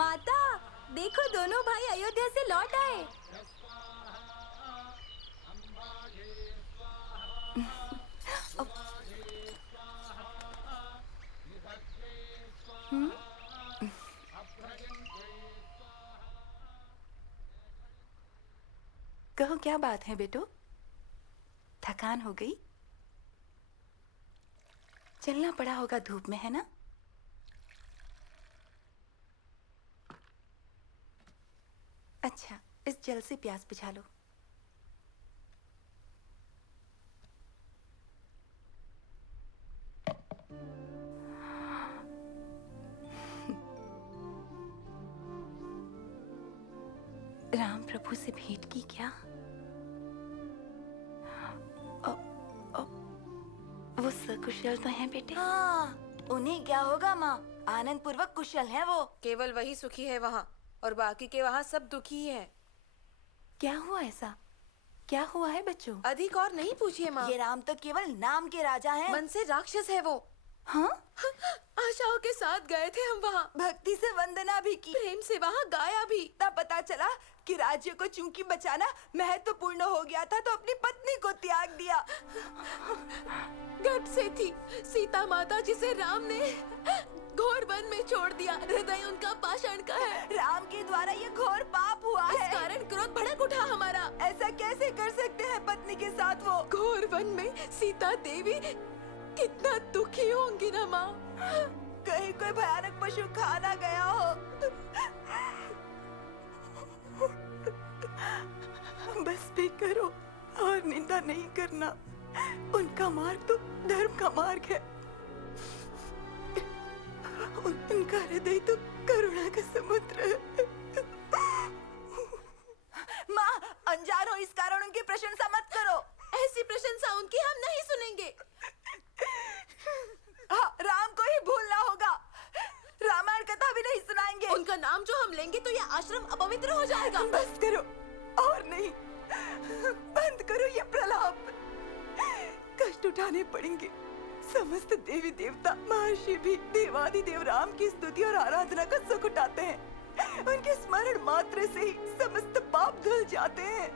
माता, देखो दोनों भाई अयोध्या से लौट आए। कहो, क्या बात है बेटो? थकान हो गई? चलना पड़ा होगा धूप में, है ना? अच्छा, इस जल से प्यास बुझा लो। राम प्रभु से भेंट की क्या? वो सकुशल तो हैं बेटे? हाँ, उन्हें क्या होगा माँ? आनंद पूर्वक कुशल हैं वो। केवल वही सुखी है वहाँ, और बाकी के वहाँ सब दुखी ही हैं। क्या हुआ ऐसा? क्या हुआ है बच्चों? अधिक और नहीं पूछिए माँ। ये राम तो केवल नाम के राजा हैं। मन से राक्षस है वो। हाँ? आशाओं के साथ गए थे हम वहाँ, भक्ति से वंदना भी की, प्रेम से वहाँ गाया भी। तब पता चला कि राज्य को चूंकि बचाना महत्वपूर्ण हो गया था, तो अपनी पत्नी को त्याग दिया। गर्भ से थी सीता माता, जिसे राम ने घोर वन में छोड़ दिया। हृदय उनका पाषाण का है। राम के द्वारा ये घोर पाप हुआ इस है। कारण क्रोध भड़क उठा हमारा। ऐसा कैसे कर सकते हैं पत्नी के साथ वो? घोर वन में सीता देवी कितना दुखी होंगी ना माँ। कहीं कोई भयानक पशु खा ना गया हो। बस भी करो और निंदा नहीं करना। उनका मार्ग तो धर्म का मार्ग है। उनका हृदय तो करुणा का समुद्र है। माँ, अनजान हो इस कारण उनकी प्रशंसा मत करो। ऐसी प्रशंसा उनकी हम नहीं सुनेंगे। हाँ, राम को ही भूलना होगा। रामायण कथा भी नहीं सुनाएंगे। उनका नाम जो हम लेंगे तो यह आश्रम अपवित्र हो जाएगा। बस करो और नहीं, बंद करो ये प्रलाप। कष्ट उठाने पड़ेंगे। समस्त देवी देवता, महर्षि भी देवादिदेव राम की स्तुति और आराधना का सुख उठाते हैं। उनके स्मरण मात्र से ही समस्त पाप धुल जाते हैं।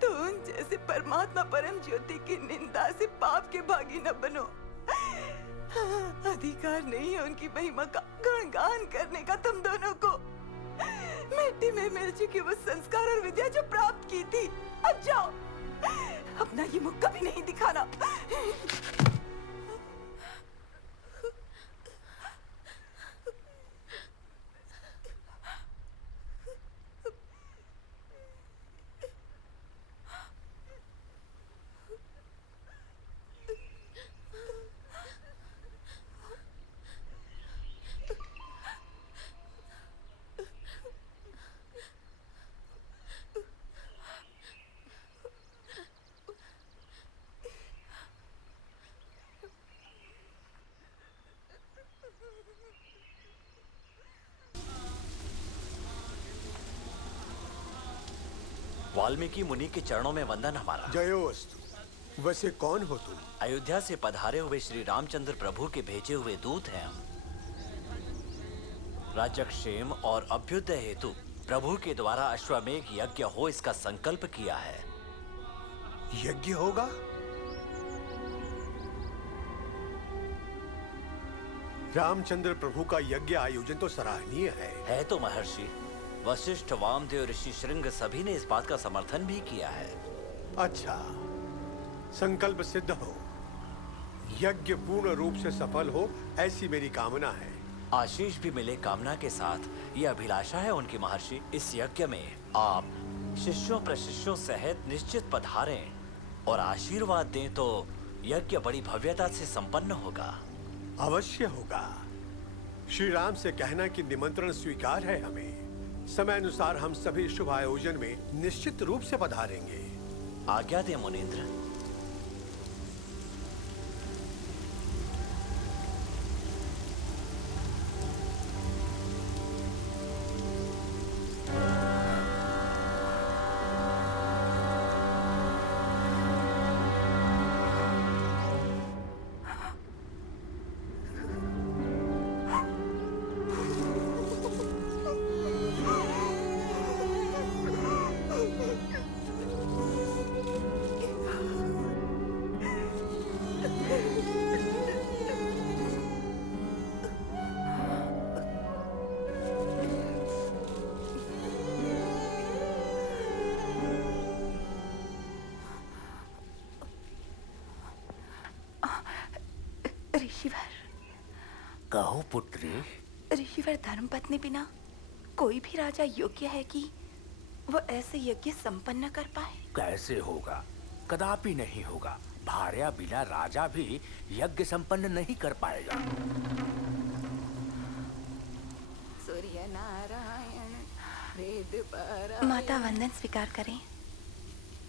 तो उन जैसे परमात्मा परम ज्योति की निंदा से पाप के भागी न बनो। अधिकार नहीं है उनकी महिमा का गुणगान करने का तुम दोनों को। मिट्टी में मिल चुकी वो संस्कार और विद्या जो प्राप्त की थी, अब जाओ। अपना ये मुख कभी नहीं दिखाना। वाल्मीकि मुनि के चरणों में वंदन हमारा। जयोस्तु। वैसे कौन हो तुम? अयोध्या से पधारे हुए श्री रामचंद्र प्रभु के भेजे हुए दूत हैं हम। राज्यक्षेम और अभ्युदय हेतु प्रभु के द्वारा अश्वमेघ यज्ञ हो, इसका संकल्प किया है। यज्ञ होगा? रामचंद्र प्रभु का यज्ञ आयोजन तो सराहनीय है। तो महर्षि वशिष्ठ, वामदेव, ऋषि श्रृंग सभी ने इस बात का समर्थन भी किया है। अच्छा, संकल्प सिद्ध हो, यज्ञ पूर्ण रूप से सफल हो, ऐसी मेरी कामना है। आशीष भी मिले कामना के साथ यह अभिलाषा है उनकी महर्षि। इस यज्ञ में आप शिष्यों प्रशिष्यों सहित निश्चित पधारें और आशीर्वाद दें तो यज्ञ बड़ी भव्यता से संपन्न होगा। अवश्य होगा। श्री राम से कहना कि निमंत्रण स्वीकार है हमें। समय अनुसार हम सभी शुभ आयोजन में निश्चित रूप से पधारेंगे। आज्ञा दे मुनीन्द्र। कहो पुत्री। ऋषिवर धर्मपत्नी बिना कोई भी राजा योग्य है कि वो ऐसे यज्ञ संपन्न कर पाए? कैसे होगा, कदापि नहीं होगा। भार्या बिना राजा भी यज्ञ संपन्न नहीं कर पाएगा। सूर्य नारायण वेद पारायण। माता वंदन स्वीकार करें।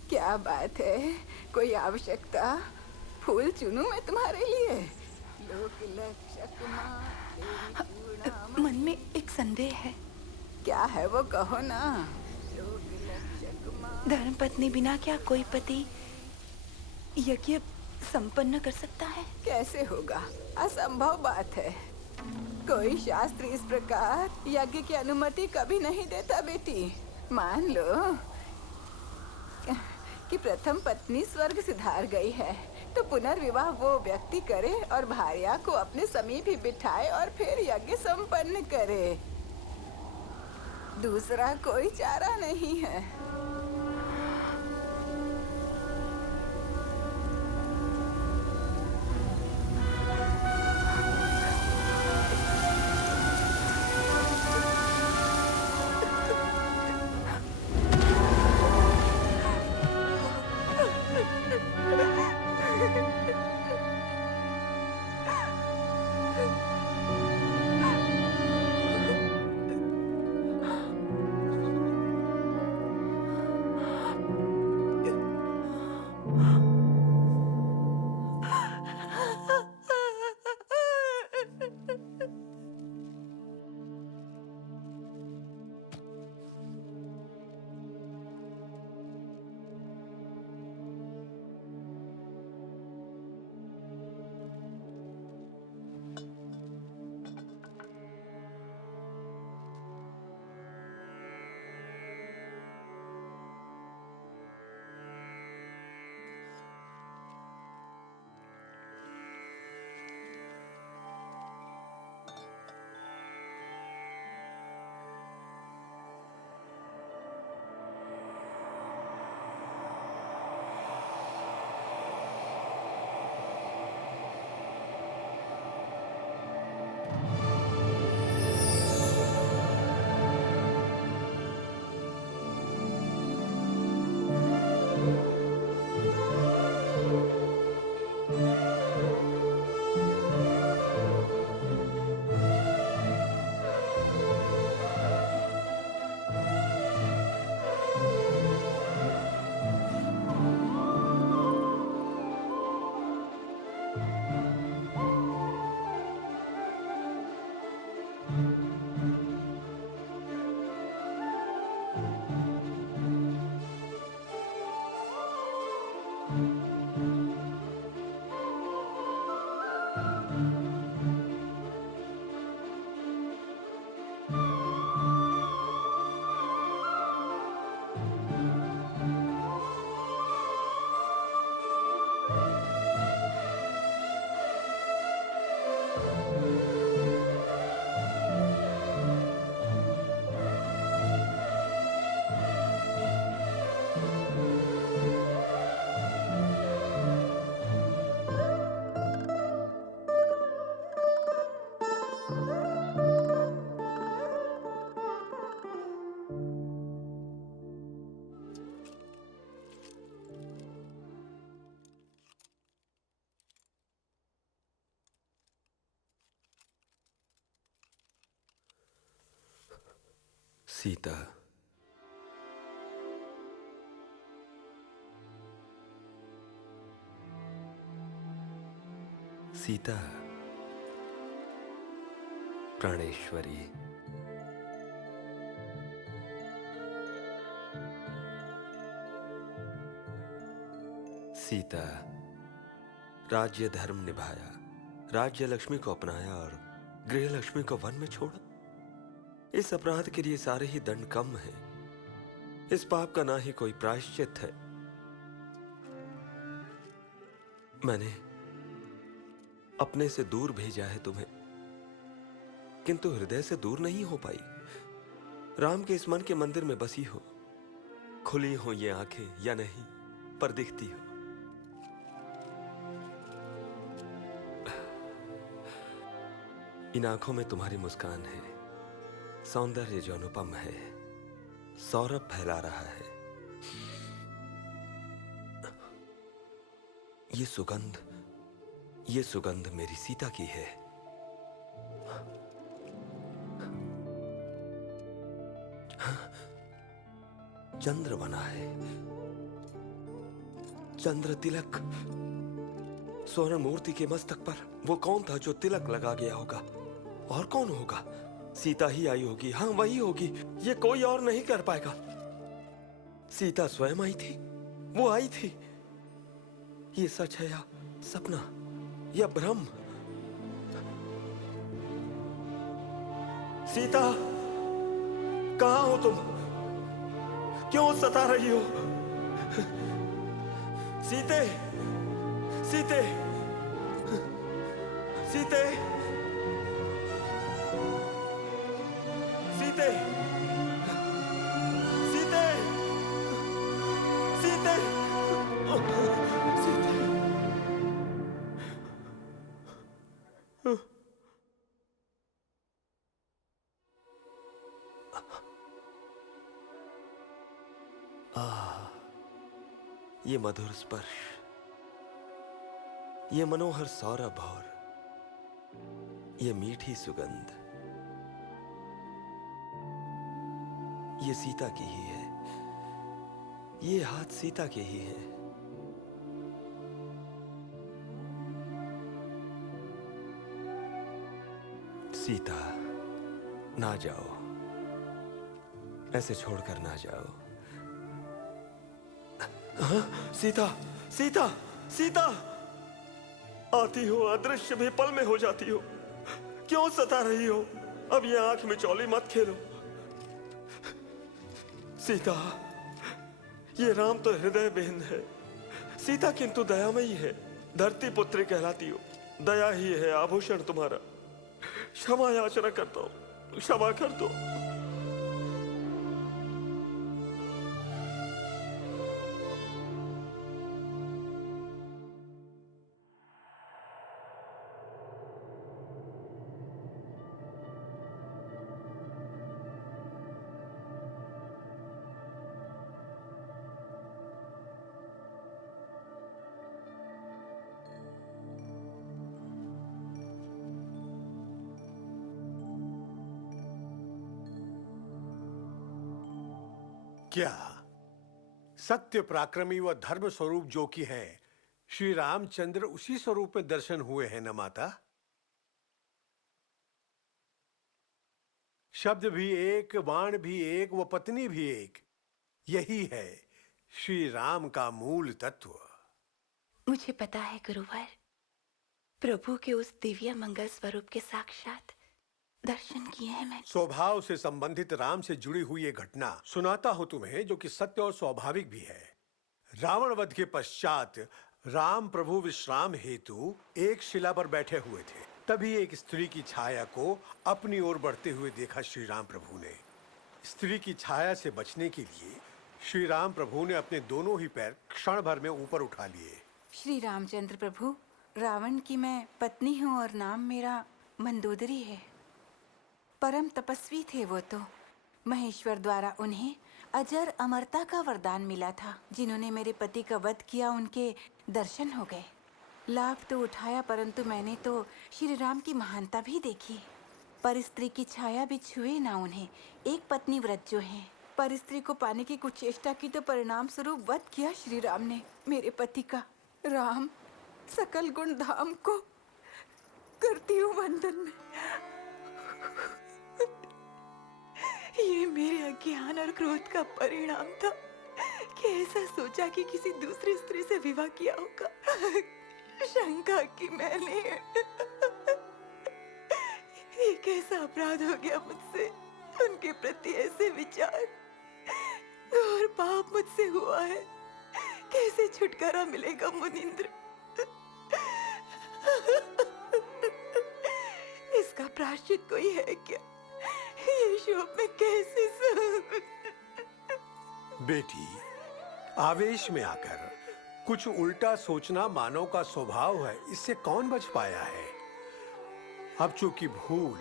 क्या बात है, कोई आवश्यकता? फूल चुनूं मैं तुम्हारे लिए? लोक लक्षक मां, देवी चूड़ामणि। मन में एक संदेह है। क्या है वो, कहो ना। लोक लक्षक मां। धर्मपत्नी बिना क्या कोई पति यज्ञ संपन्न कर सकता है? कैसे होगा, असंभव बात है। कोई शास्त्र इस प्रकार यज्ञ की अनुमति कभी नहीं देता बेटी। मान लो कि प्रथम पत्नी स्वर्ग सिधार गई है तो पुनर्विवाह वो व्यक्ति करे और भार्या को अपने समीप ही बिठाए और फिर यज्ञ संपन्न करे। दूसरा कोई चारा नहीं है। सीता, सीता, प्राणेश्वरी, सीता, राज्य धर्म निभाया, राज्य लक्ष्मी को अपनाया और गृह लक्ष्मी को वन में छोड़ा। इस अपराध के लिए सारे ही दंड कम है। इस पाप का ना ही कोई प्रायश्चित है। मैंने अपने से दूर भेजा है तुम्हें, किंतु हृदय से दूर नहीं हो पाई। राम के इस मन के मंदिर में बसी हो, खुली हो ये आंखें या नहीं, पर दिखती हो। इन आंखों में तुम्हारी मुस्कान है, सौंदर्य जो अनुपम है, सौरभ फैला रहा है। ये सुगंध मेरी सीता की है। चंद्र बना है, चंद्र तिलक स्वर्ण मूर्ति के मस्तक पर। वो कौन था जो तिलक लगा गया होगा? और कौन होगा? सीता ही आई होगी। हाँ, वही होगी। ये कोई और नहीं कर पाएगा। सीता स्वयं आई थी, वो आई थी। ये सच है या सपना या भ्रम? सीता, कहां हो तुम? क्यों सता रही हो? सीते, सीते, सीते, सीते, सीते, सीते, सीते। ये मधुर स्पर्श, ये मनोहर सौरभ और ये मीठी सुगंध, ये सीता की ही है। ये हाथ सीता के ही हैं। सीता, ना जाओ, ऐसे छोड़कर ना जाओ। हाँ, सीता, सीता, सीता, आती हो, अदृश्य भी पल में हो जाती हो। क्यों सता रही हो? अब ये आंख में चौली मत खेलो। सीता, ये राम तो हृदय बेन है, सीता किंतु दयामयी है। धरती पुत्री कहलाती हो, दया ही है आभूषण तुम्हारा। क्षमा याचना करता हूं, क्षमा कर दो। क्या सत्य पराक्रमी व धर्म स्वरूप जो कि है श्री रामचंद्र उसी स्वरूप में दर्शन हुए हैं न माता? शब्द भी एक, बाण भी एक, व पत्नी भी एक। यही है श्री राम का मूल तत्व। मुझे पता है गुरुवर, प्रभु के उस दिव्य मंगल स्वरूप के साक्षात दर्शन किए हैं मैंने। स्वभाव से संबंधित राम से जुड़ी हुई ये घटना सुनाता हूं तुम्हें, जो कि सत्य और स्वाभाविक भी है। रावण वध के पश्चात राम प्रभु विश्राम हेतु एक शिला पर बैठे हुए थे। तभी एक स्त्री की छाया को अपनी ओर बढ़ते हुए देखा श्री राम प्रभु ने। स्त्री की छाया से बचने के लिए श्री राम प्रभु ने अपने दोनों ही पैर क्षण भर में ऊपर उठा लिए। श्री रामचंद्र प्रभु, रावण की मैं पत्नी हूँ और नाम मेरा मंदोदरी है। परम तपस्वी थे वो तो। महेश्वर द्वारा उन्हें अजर अमरता का वरदान मिला था। जिन्होंने मेरे पति का वध किया उनके दर्शन हो गए। लाभ तो उठाया, परंतु मैंने तो श्री राम की महानता भी देखी। पर स्त्री की छाया भी छुए ना उन्हें। एक पत्नी व्रत जो है, पर स्त्री को पाने की कुछ चेष्टा की तो परिणाम स्वरूप वध किया श्री राम ने मेरे पति का। राम, सकल गुण धाम को करती हूँ वंदन में। ये मेरे अज्ञान और क्रोध का परिणाम था कि ऐसा सोचा कि किसी दूसरी स्त्री से विवाह किया होगा। शंका की मैंने। ये कैसा अपराध हो गया मुझसे? उनके प्रति ऐसे विचार, घोर पाप मुझसे हुआ है। कैसे छुटकारा मिलेगा मुनिंद्र? इसका प्रायश्चित कोई है क्या? ये शोक में कैसे बेटी, आवेश में आकर कुछ उल्टा सोचना मानव का स्वभाव है। इससे कौन बच पाया है? अब चूंकि भूल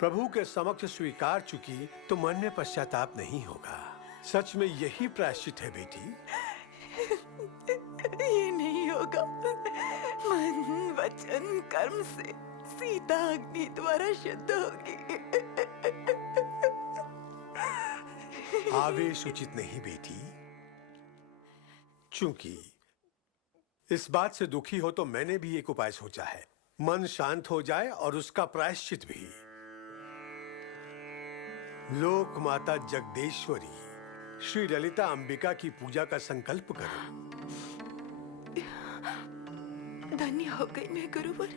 प्रभु के समक्ष स्वीकार चुकी तो मन में पश्चाताप नहीं होगा। सच में यही प्रायश्चित है बेटी। ये नहीं होगा। मन वचन कर्म से सीता अग्नि द्वारा शुद्ध होगी। आवेश उचित नहीं बेटी। चूंकि इस बात से दुखी हो तो मैंने भी एक उपाय सोचा है। मन शांत हो जाए और उसका प्रायश्चित भी। लोक माता जगदेश्वरी श्री ललिता अंबिका की पूजा का संकल्प करो। धन्य हो गई मैं गुरुवर।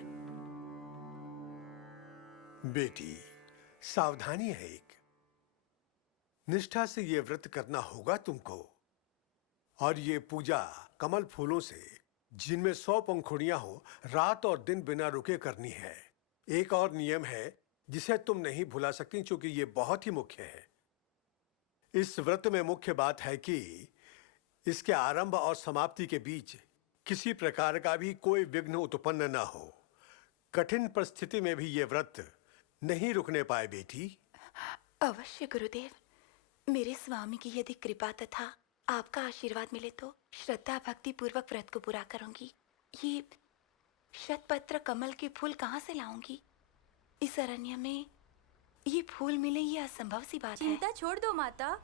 बेटी सावधानी है एक। निष्ठा से ये व्रत करना होगा तुमको। और ये पूजा कमल फूलों से जिनमें 100 पंखुड़ियां हो रात और दिन बिना रुके करनी है। एक और नियम है जिसे तुम नहीं भुला सकती क्योंकि ये बहुत ही मुख्य है। इस व्रत में मुख्य बात है कि इसके आरंभ और समाप्ति के बीच किसी प्रकार का भी कोई विघ्न उत्पन्न न हो। कठिन परिस्थिति में भी ये व्रत नहीं रुकने पाए बेटी। अवश्य गुरुदेव। मेरे स्वामी की यदि कृपा तथा आपका आशीर्वाद मिले तो श्रद्धा भक्ति पूर्वक व्रत को पूरा करूंगी। ये शतपत्र कमल के फूल कहाँ से लाऊंगी? इस अरण्य में ये फूल मिले ये असंभव सी बात है। चिंता छोड़ दो माता,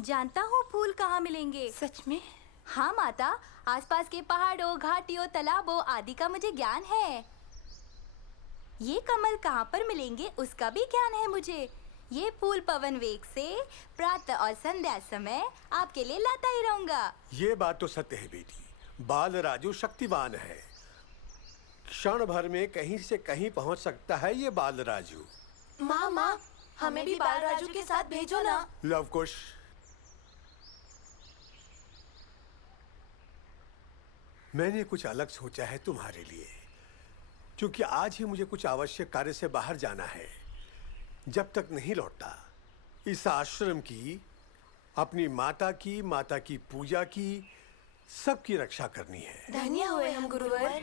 जानता हूँ फूल कहाँ मिलेंगे। सच में? हाँ माता, आसपास के पहाड़ों, घाटियों, तालाबों आदि का मुझे ज्ञान है। ये कमल कहाँ पर मिलेंगे उसका भी ज्ञान है मुझे। ये फूल पवन वेग से प्रातः और संध्या समय आपके लिए लाता ही रहूंगा। ये बात तो सत्य है बेटी। बाल राजू शक्तिवान है। क्षण भर में कहीं से कहीं पहुंच सकता है ये बाल राजू। माँ हमें भी बाल राजू के साथ भेजो ना। लवकुश, मैंने कुछ अलग सोचा है तुम्हारे लिए। क्योंकि आज ही मुझे कुछ आवश्यक कार्य से बाहर जाना है। जब तक नहीं लौटता इस आश्रम की, अपनी माता की पूजा की, सबकी रक्षा करनी है। धन्य हुए हम गुरुवर।